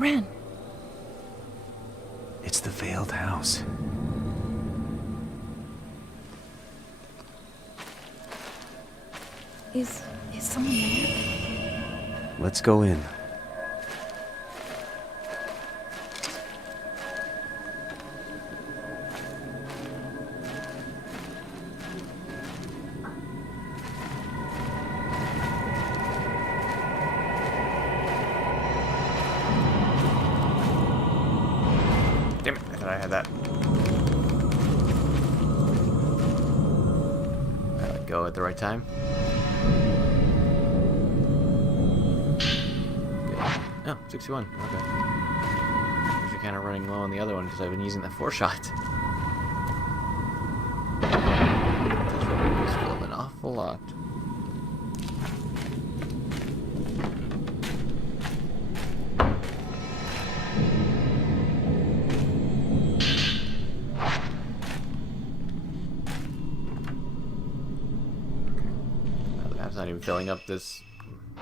Ren. It's the Veiled House. Is someone there? Let's go in. Damn it, I thought I had that. I let go at the right time. Oh, 61. Okay. Actually kind of running low on the other one because I've been using that 4-shot. This one is filled an awful lot. The map's not even filling up this.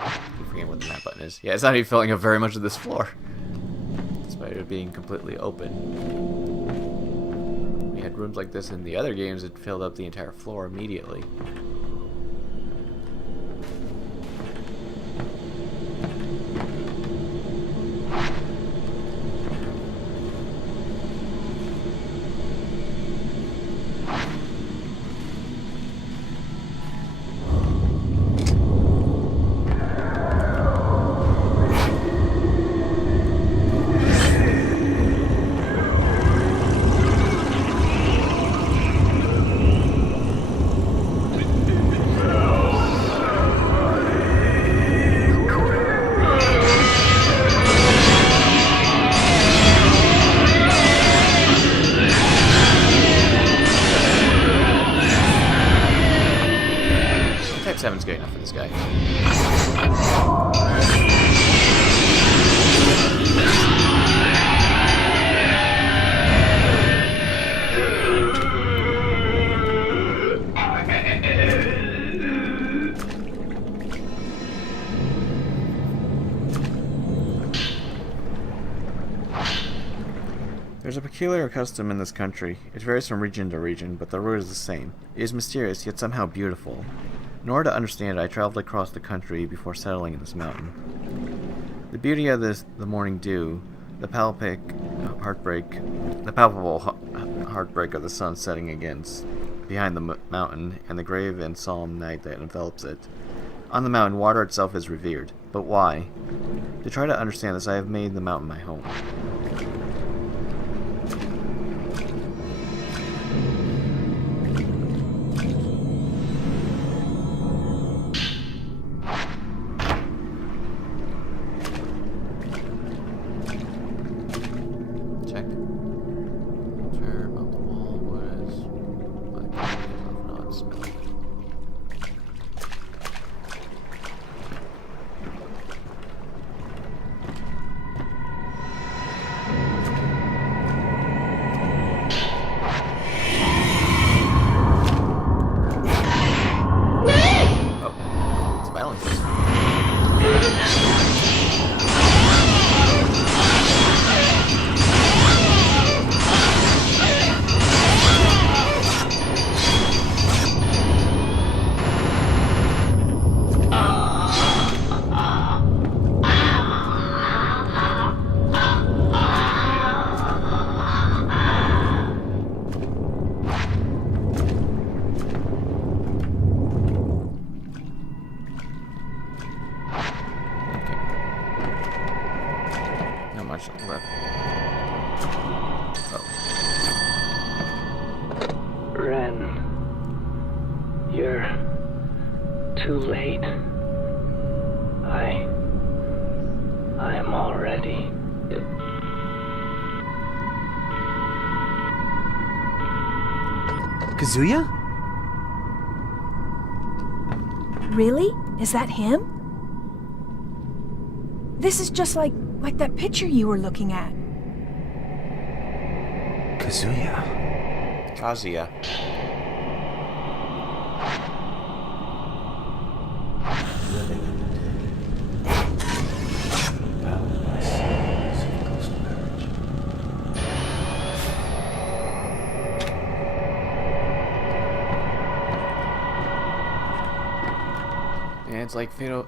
I forget what the map button is. Yeah, it's not even filling up very much of this floor, despite it being completely open. We had rooms like this in the other games that filled up the entire floor immediately. Type 7's good enough for this guy. There's a peculiar custom in this country. It varies from region to region, but the root is the same. It is mysterious, yet somehow beautiful. In order to understand it, I traveled across the country before settling in this mountain. The beauty of the morning dew, the palpable heartbreak of the sun setting against behind the mountain, and the grave and solemn night that envelops it. On the mountain, water itself is revered. But why? To try to understand this, I have made the mountain my home. Check. Turn about the wall. What is black? No, it's smelly. Oh, it's violence. Not much left. Oh. Ren, you're too late. I am already. Kazuya? Really? Is that him? This is just like that picture you were looking at. Kazuya. Kazuya. Living in the dead. Boundless. it's like Fatal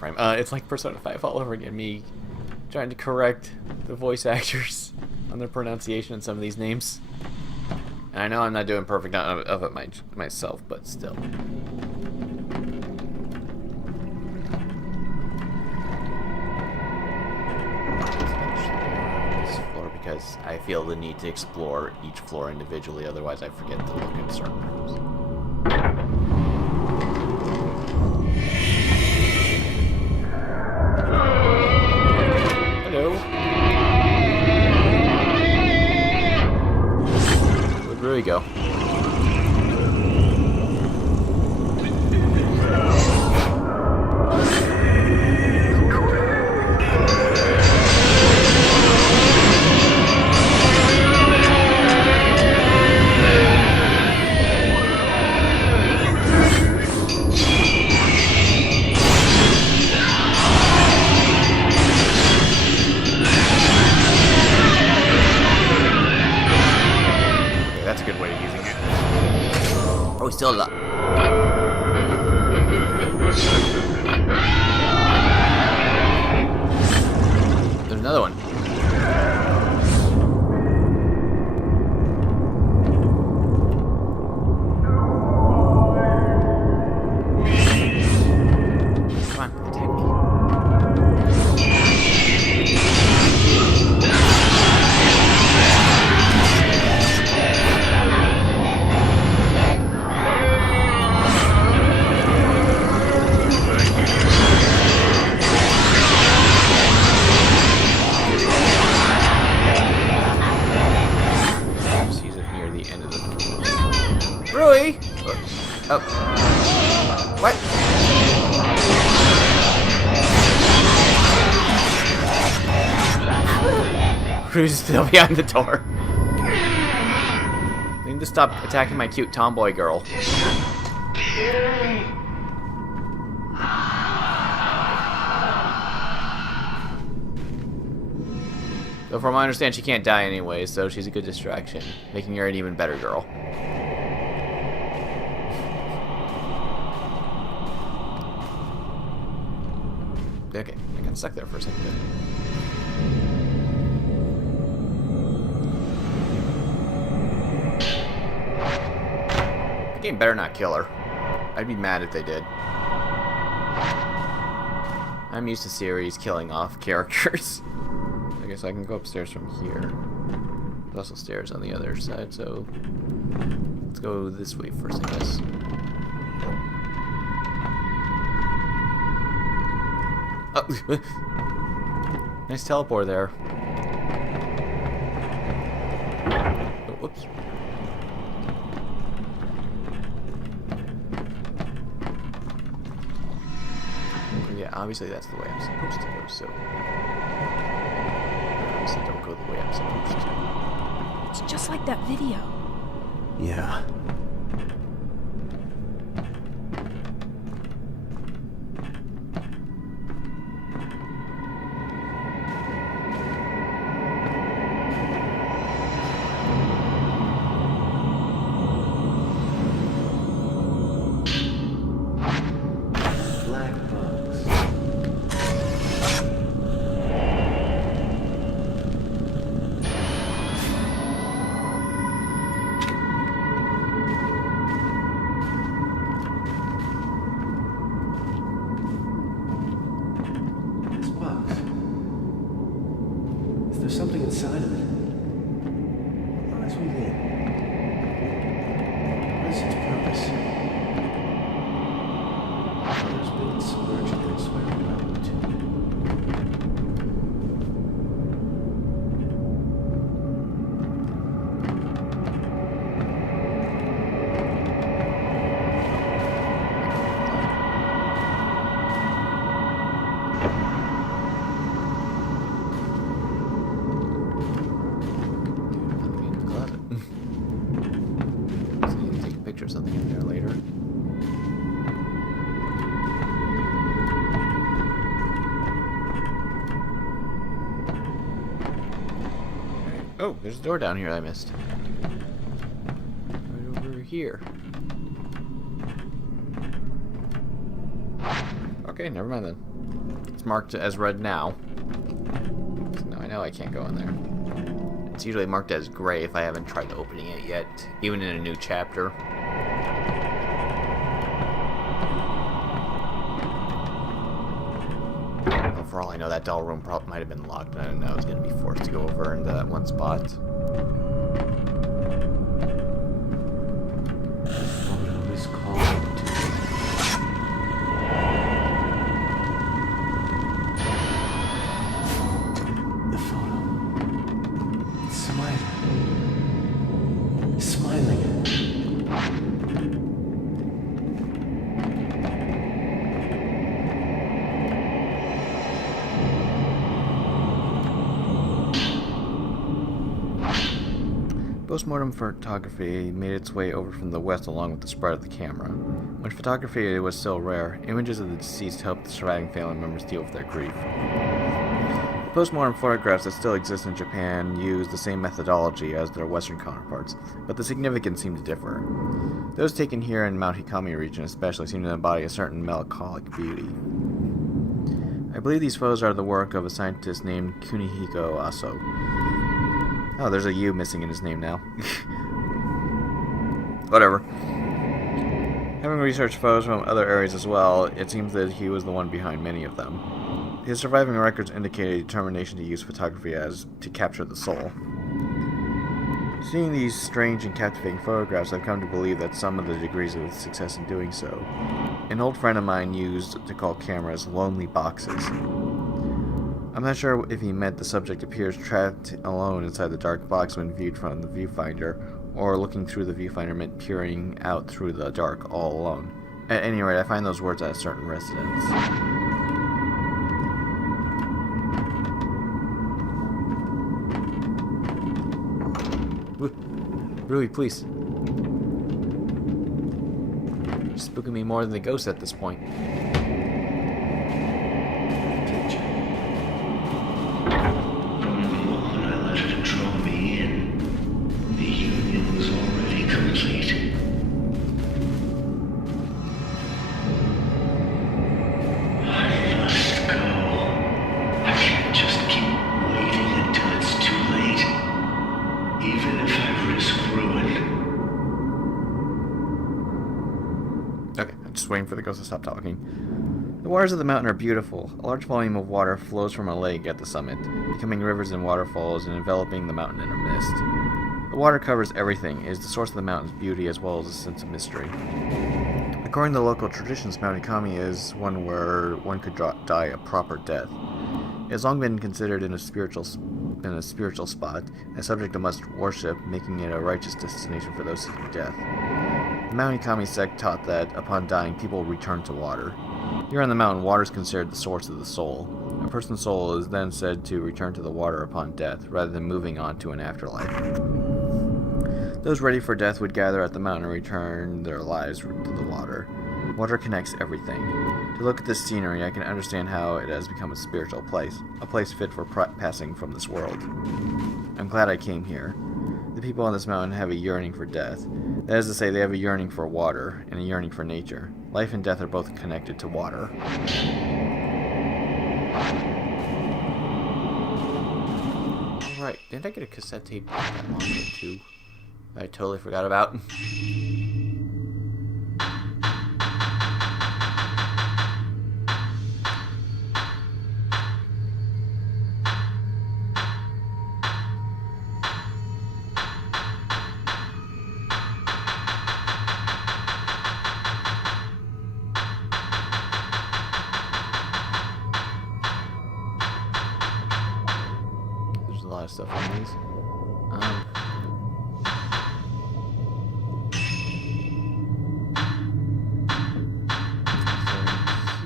Frame. It's like Persona 5 all over again. Me trying to correct the voice actors on their pronunciation of some of these names. And I know I'm not doing perfect of it myself, but still. Because I feel the need to explore each floor individually, otherwise I forget to look at certain rooms. Hello. Where'd Rui go? Oh, he's still alive. There's another one. Come on, attack me. Rui! Oh. What? Rui's still behind the door. I need to stop attacking my cute tomboy girl. So from what I understand, she can't die anyway, so she's a good distraction, making her an even better girl. Okay, I got stuck there for a second. The game better not kill her. I'd be mad if they did. I'm used to series killing off characters. I guess I can go upstairs from here. There's also stairs on the other side, so let's go this way first, I guess. Oh. Nice teleport there. Oh, whoops. Yeah, obviously that's the way I'm supposed to go, so obviously don't go the way I'm supposed to. It's just like that video. Yeah. There's something inside of it. What is within? What is its purpose? There's been submerged in its way around too. Or something in there later. Oh, there's a door down here I missed. Right over here. Okay, never mind then. It's marked as red now. So now I know I can't go in there. It's usually marked as gray if I haven't tried opening it yet, even in a new chapter. Well, for all I know, that doll room probably might have been locked, and I didn't know I was going to be forced to go over into that one spot. The photo is calling to me. The photo. It's smiling. It's smiling. Postmortem photography made its way over from the west along with the spread of the camera. When photography was still rare, images of the deceased helped the surviving family members deal with their grief. Postmortem photographs that still exist in Japan use the same methodology as their Western counterparts, but the significance seemed to differ. Those taken here in Mount Hikami region especially seem to embody a certain melancholic beauty. I believe these photos are the work of a scientist named Kunihiko Aso. Oh, there's a U missing in his name now. Whatever. Having researched photos from other areas as well, it seems that he was the one behind many of them. His surviving records indicate a determination to use photography as to capture the soul. Seeing these strange and captivating photographs, I've come to believe that some of the degrees of success in doing so. An old friend of mine used to call cameras lonely boxes. I'm not sure if he meant the subject appears trapped alone inside the dark box when viewed from the viewfinder, or looking through the viewfinder meant peering out through the dark all alone. At any rate, I find those words at a certain resonance. Rui, please. You're spooking me more than the ghost at this point. Waiting for the ghost to stop talking. The waters of the mountain are beautiful. A large volume of water flows from a lake at the summit, becoming rivers and waterfalls and enveloping the mountain in a mist. The water covers everything. It is the source of the mountain's beauty as well as a sense of mystery. According to local traditions, Mount Ikami is one where one could die a proper death. It has long been considered in a spiritual spot, a subject of much worship, making it a righteous destination for those seeking death. The Mount Ikami sect taught that, upon dying, people return to water. Here on the mountain, water is considered the source of the soul. A person's soul is then said to return to the water upon death, rather than moving on to an afterlife. Those ready for death would gather at the mountain and return their lives to the water. Water connects everything. To look at this scenery, I can understand how it has become a spiritual place, a place fit for passing from this world. I'm glad I came here. The people on this mountain have a yearning for death. That is to say, they have a yearning for water and a yearning for nature. Life and death are both connected to water. Alright, didn't I get a cassette tape that long ago too? I totally forgot about. Stuff on these. So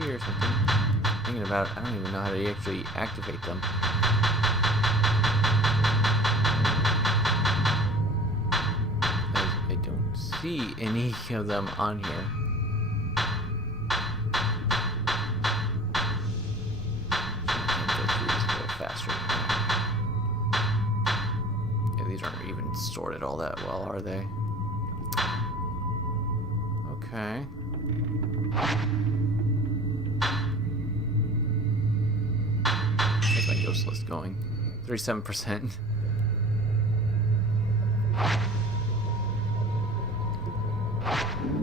here's something. Thinking about it, I don't even know how to actually activate them. I don't see any of them on here. I can't go through this a little faster. These aren't even sorted all that well, are they? Okay. ghost list going. 37%.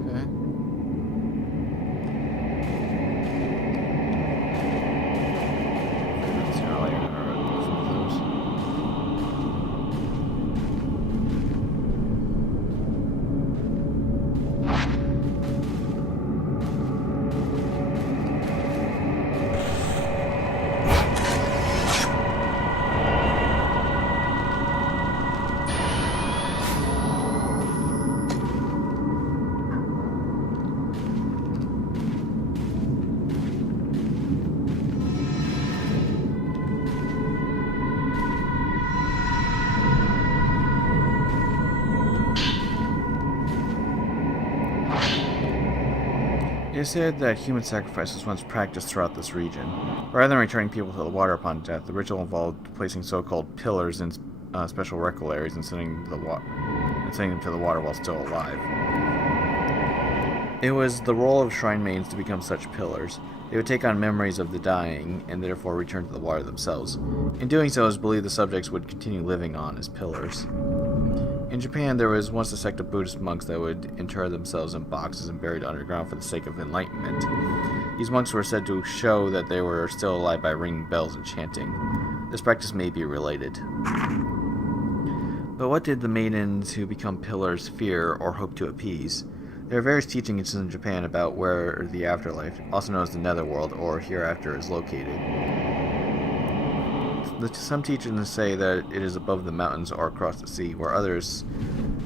Okay. It is said that human sacrifice was once practiced throughout this region. Rather than returning people to the water upon death, the ritual involved placing so-called pillars in special requelaries and sending them to the water while still alive. It was the role of shrine maidens to become such pillars. They would take on memories of the dying and therefore return to the water themselves. In doing so, it was believed the subjects would continue living on as pillars. In Japan, there was once a sect of Buddhist monks that would inter themselves in boxes and buried underground for the sake of enlightenment. These monks were said to show that they were still alive by ringing bells and chanting. This practice may be related. But what did the maidens who become pillars fear or hope to appease? There are various teachings in Japan about where the afterlife, also known as the netherworld or hereafter, is located. Some teachings say that it is above the mountains or across the sea, where others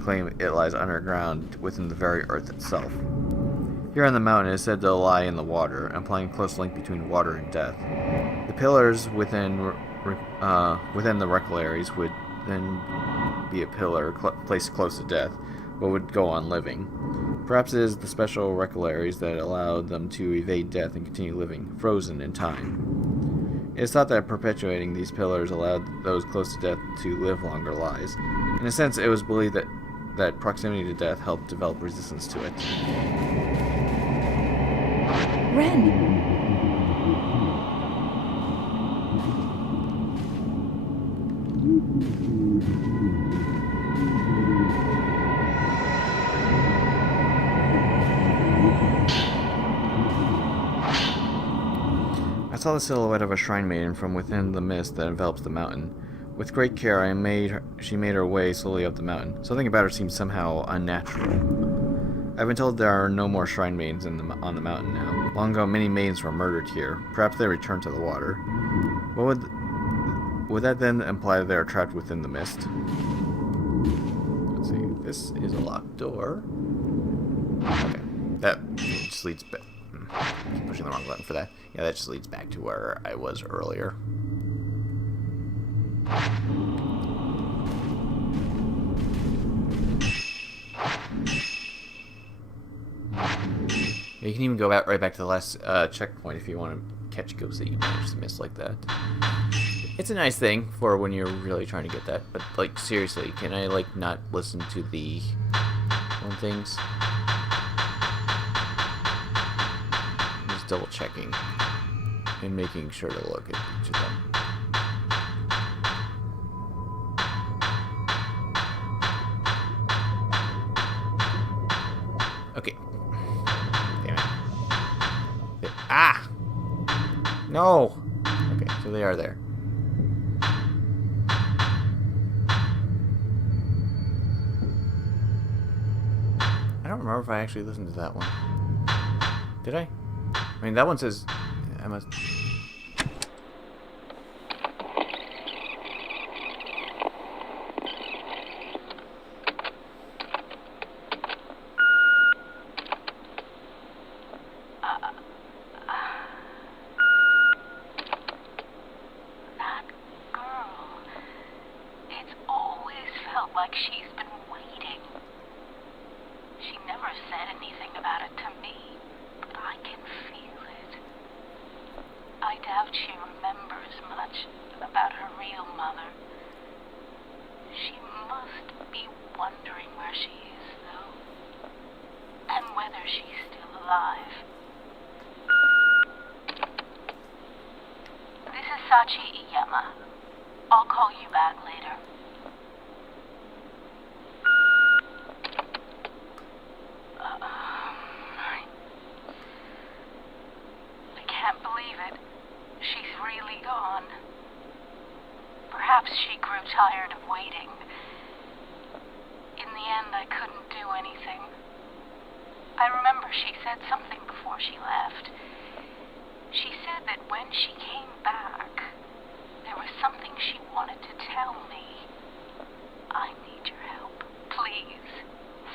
claim it lies underground within the very earth itself. Here on the mountain, it is said to lie in the water, implying a close link between water and death. The pillars within the requelaries would then be a pillar placed close to death, but would go on living. Perhaps it is the special requelaries that allowed them to evade death and continue living, frozen in time. It is thought that perpetuating these pillars allowed those close to death to live longer lives. In a sense, it was believed that proximity to death helped develop resistance to it. Ren! I saw the silhouette of a shrine maiden from within the mist that envelops the mountain. With great care, she made her way slowly up the mountain. Something about her seemed somehow unnatural. I've been told there are no more shrine maidens on the mountain now. Long ago, many maidens were murdered here. Perhaps they returned to the water. What would that then imply that they are trapped within the mist? Let's see. This is a locked door. Okay, that just leads back. Keep pushing the wrong button for that. Yeah, that just leads back to where I was earlier. You can even go right back to the last checkpoint if you want to catch ghosts that you managed to miss like that. It's a nice thing for when you're really trying to get that, but like seriously, can I like not listen to the one things? Just double checking and making sure to look at each of them. Okay. Damn it. Ah! No! Okay, so they are there. I don't remember if I actually listened to that one. Did I? I mean, that one says... I must... like she's been waiting. She never said anything about it to me, but I can feel it. I doubt she remembers much about her real mother. She must be wondering where she is, though, and whether she's still alive. This is Sachi Iyama. I'll call you back later. I can't believe it. She's really gone. Perhaps she grew tired of waiting. In the end, I couldn't do anything. I remember she said something before she left. She said that when she came back, there was something she wanted to tell me. I need your help. Please,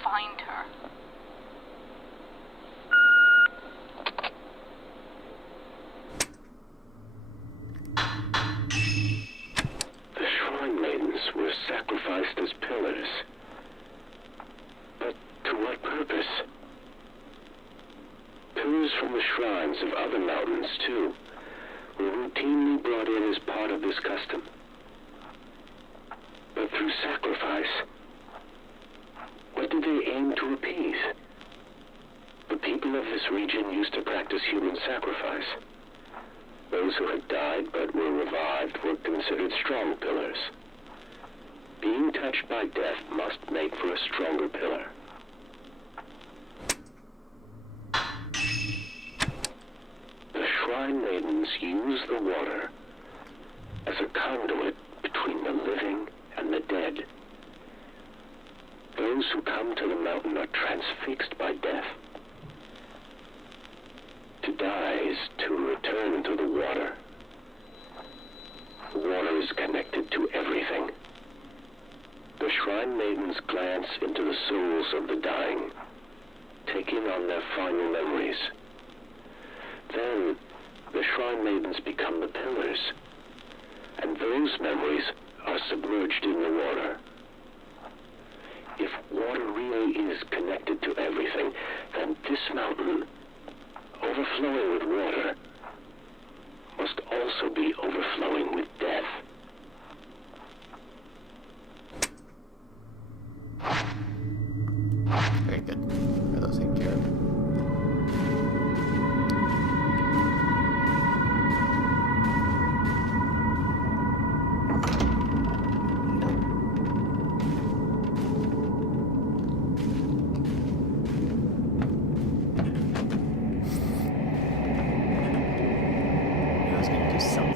find her. The Shrine Maidens were sacrificed as pillars. But to what purpose? Pillars from the shrines of other mountains, too, were routinely brought in as part of this custom. But through sacrifice, what did they aim to appease? The people of this region used to practice human sacrifice. Those who had died but were revived were considered strong pillars. Being touched by death must make for a stronger pillar. The Shrine Maidens use the water as a conduit between the living and the dead. Those who come to the mountain are transfixed by death. To die is to return to the water. The water is connected to everything. The Shrine Maidens glance into the souls of the dying, taking on their final memories. Then, the Shrine Maidens become the pillars, and those memories are submerged in the water. If water really is connected to everything, then this mountain, overflowing with water, must also be overflowing with death. Very good. Are those taken care of? I was gonna do something.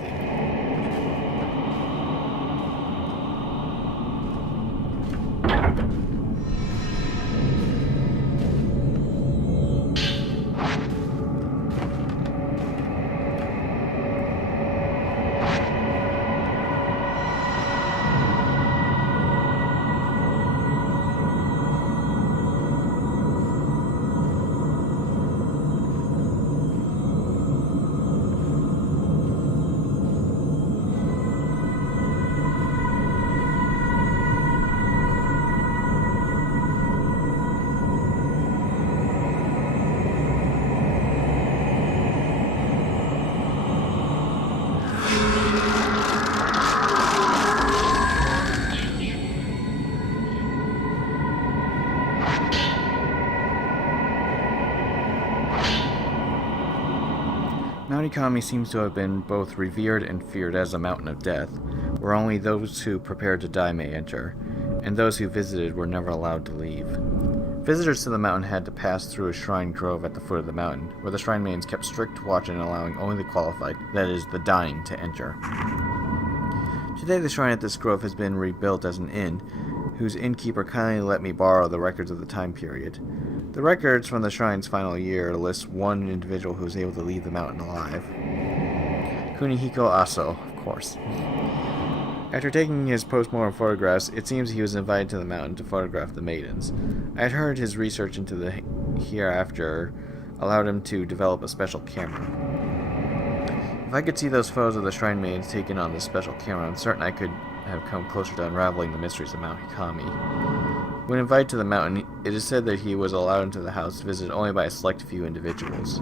Mount Ikami seems to have been both revered and feared as a mountain of death, where only those who prepared to die may enter, and those who visited were never allowed to leave. Visitors to the mountain had to pass through a shrine grove at the foot of the mountain, where the shrine maidens kept strict watch and allowing only the qualified, that is, the dying, to enter. Today the shrine at this grove has been rebuilt as an inn, whose innkeeper kindly let me borrow the records of the time period. The records from the shrine's final year list one individual who was able to leave the mountain alive. Kunihiko Aso, of course. After taking his post-mortem photographs, it seems he was invited to the mountain to photograph the maidens. I had heard his research into the hereafter allowed him to develop a special camera. If I could see those photos of the shrine maidens taken on this special camera, I'm certain I could have come closer to unraveling the mysteries of Mount Hikami. When invited to the mountain, it is said that he was allowed into the house visited only by a select few individuals.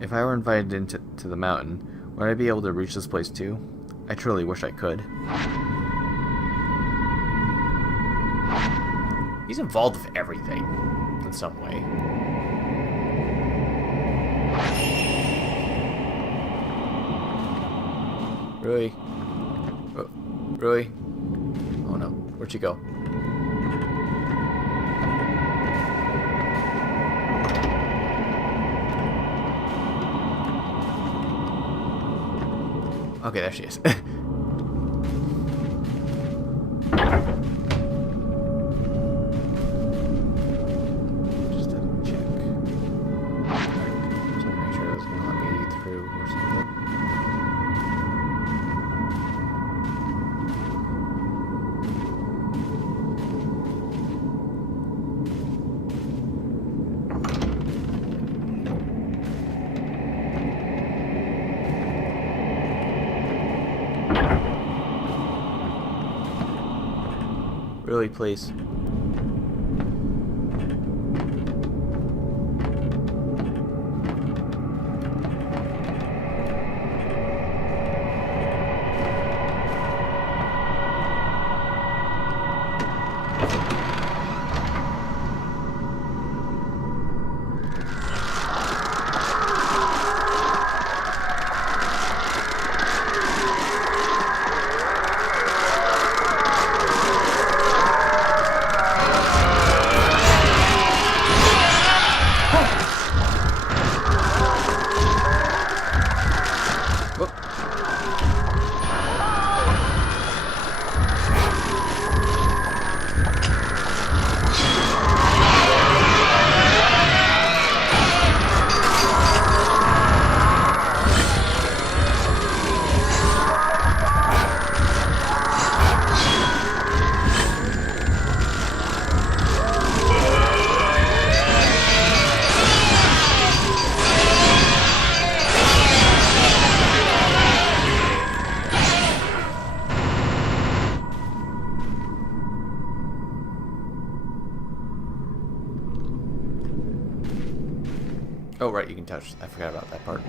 If I were invited into the mountain, would I be able to reach this place too? I truly wish I could. He's involved with everything, in some way. Rui. Rui. Oh no. Where'd she go? Okay, there she is. Just to check. Just to make sure it was gonna let me through or something. Really, please. Oh, right, you can touch. I forgot about that part.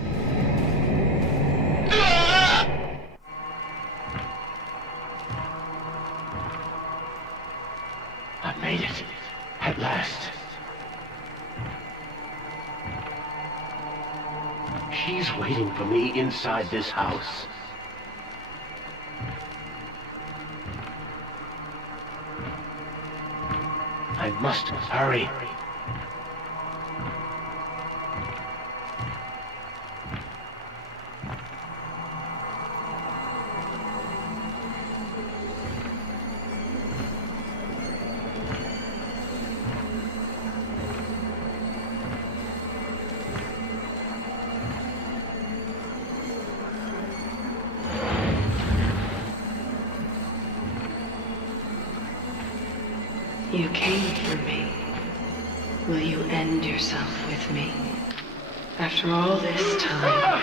I made it. At last. She's waiting for me inside this house. I must hurry. You came for me. Will you end yourself with me? After all this time.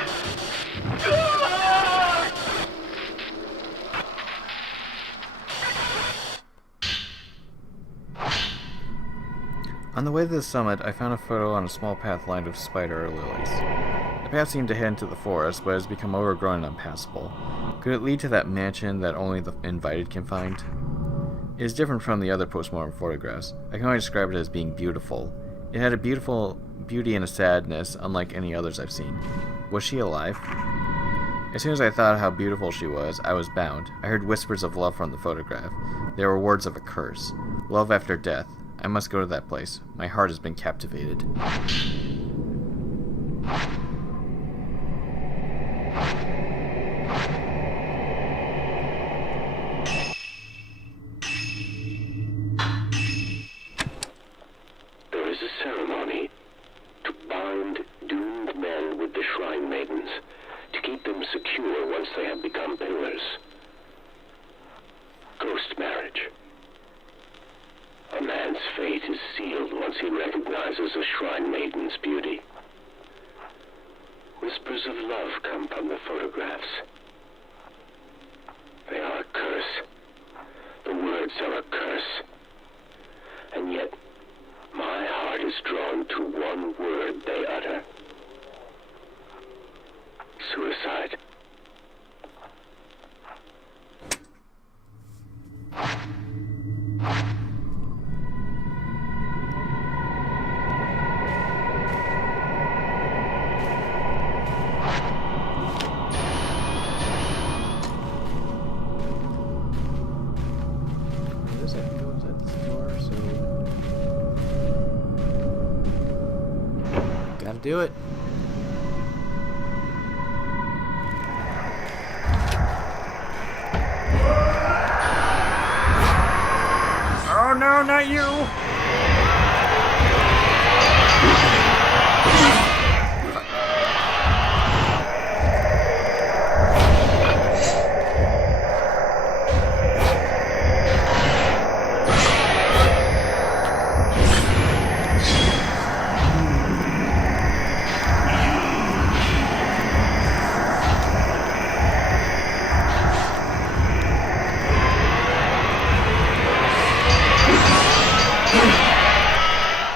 On the way to the summit, I found a photo on a small path lined with spider lilies. The path seemed to head into the forest, but has become overgrown and impassable. Could it lead to that mansion that only the invited can find? It is different from the other postmortem photographs. I can only describe it as being beautiful. It had a beautiful beauty and a sadness, unlike any others I've seen. Was she alive? As soon as I thought how beautiful she was, I was bound. I heard whispers of love from the photograph. They were words of a curse. Love after death. I must go to that place. My heart has been captivated. There is a ceremony to bind doomed men with the Shrine Maidens, to keep them secure once they have become pillars. Ghost marriage. A man's fate is sealed once he recognizes a Shrine Maiden's beauty. Whispers of love come from the photographs. They are a curse. The words are a curse. And yet, my heart is drawn to one word they utter. Suicide. Don't do it. Oh no, not you!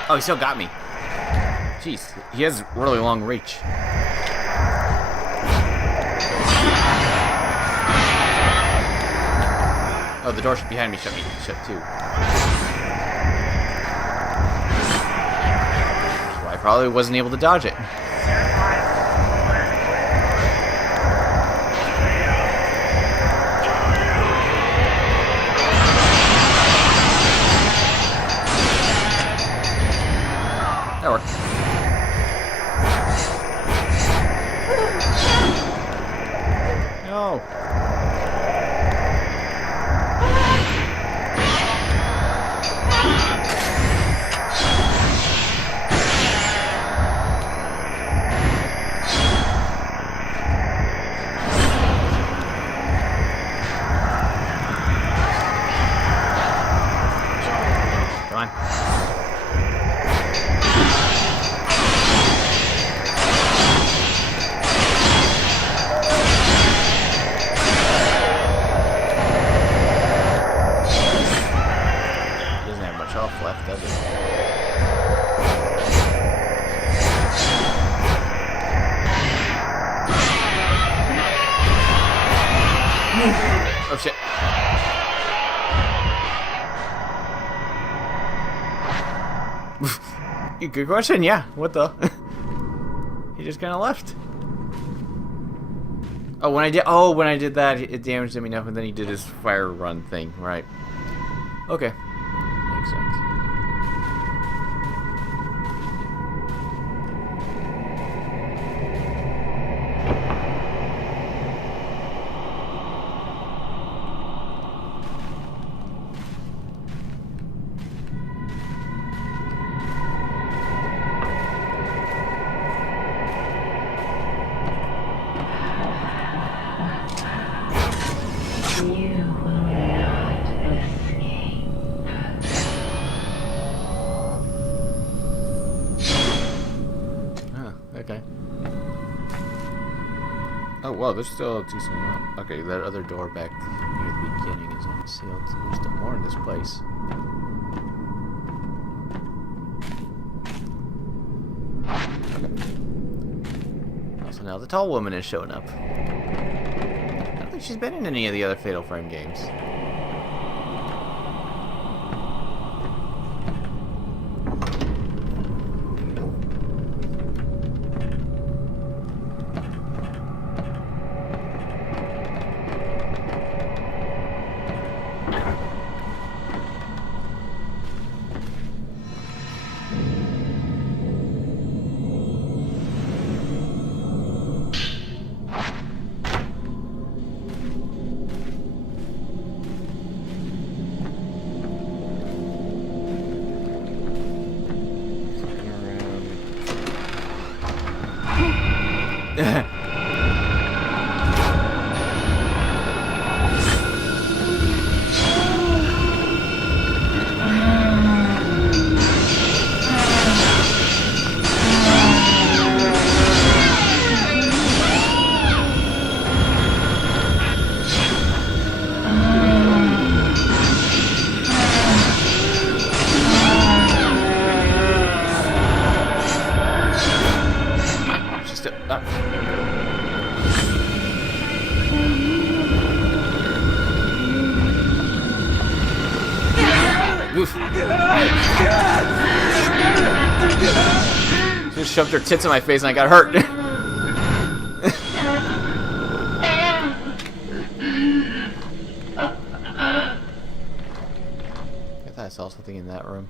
Oh, he still got me. Jeez, he has really long reach. Oh, the door behind me shut too. Well, I probably wasn't able to dodge it. That worked. No. Come on. Left, does it? Oh shit. Good question, yeah. What the? He just kind of left. Oh, when I did that, it damaged him enough, and then he did his fire run thing, right? Okay. Makes sense. You will not escape. Oh, okay. Oh, wow, there's still a decent amount. Okay, that other door back near the beginning is unsealed. There's still more in this place. Okay. Also, now the tall woman is showing up. I don't think she's been in any of the other Fatal Frame games. Oof. She just shoved her tits in my face and I got hurt. I thought I saw something in that room.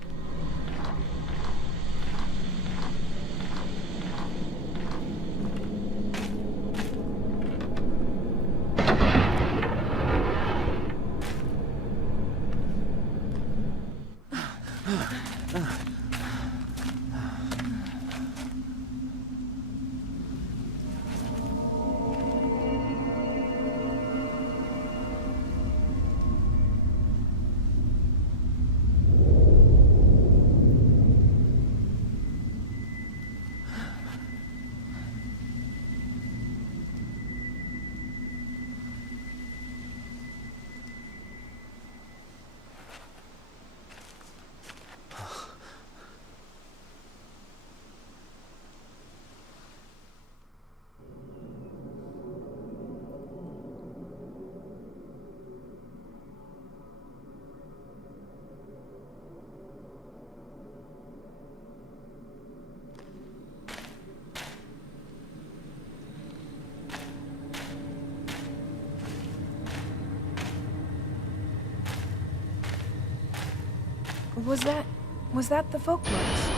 Was that the folklores?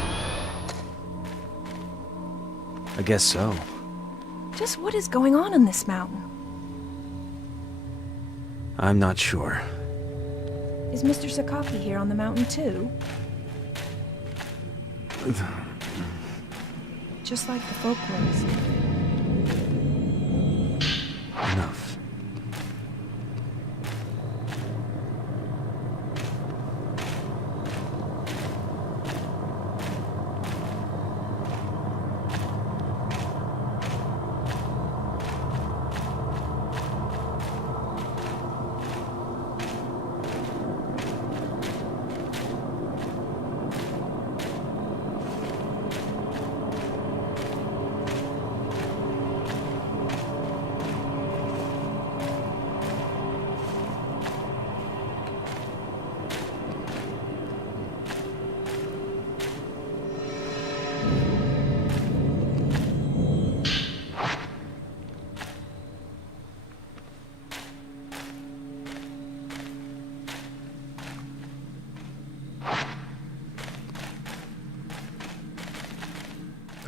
I guess so. Just what is going on this mountain? I'm not sure. Is Mr. Sakaki here on the mountain too? Just like the folklores. Enough.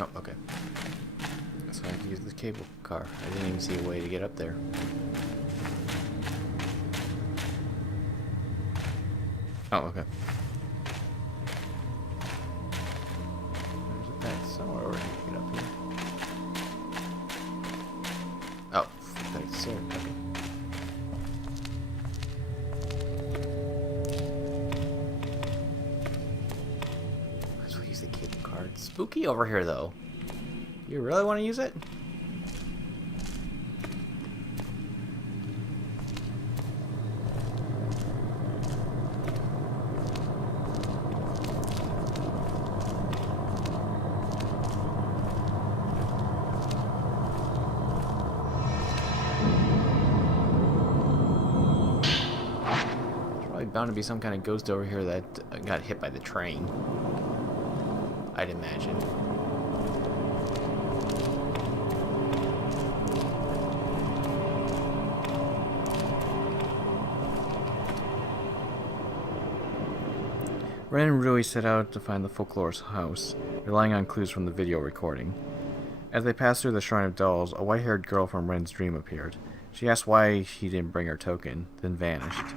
Oh, okay. So I can use the cable car. I didn't even see a way to get up there. Oh, okay. There's a fence somewhere where I can get up here. Oh, that's it. Okay. Might as well use the cable car. It's spooky over here, though. You really want to use it? Bound to be some kind of ghost over here that got hit by the train. I'd imagine. Ren and Rui set out to find the folklore's house, relying on clues from the video recording. As they passed through the Shrine of Dolls, a white-haired girl from Ren's dream appeared. She asked why he didn't bring her token, then vanished.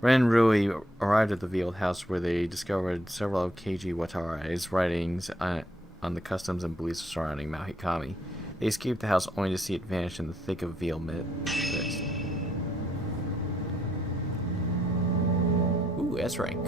Ren and Rui arrived at the veiled house where they discovered several of Keiji Watarai's writings on the customs and beliefs surrounding Mahikami. They escaped the house only to see it vanish in the thick of veil mist. Ooh, S rank.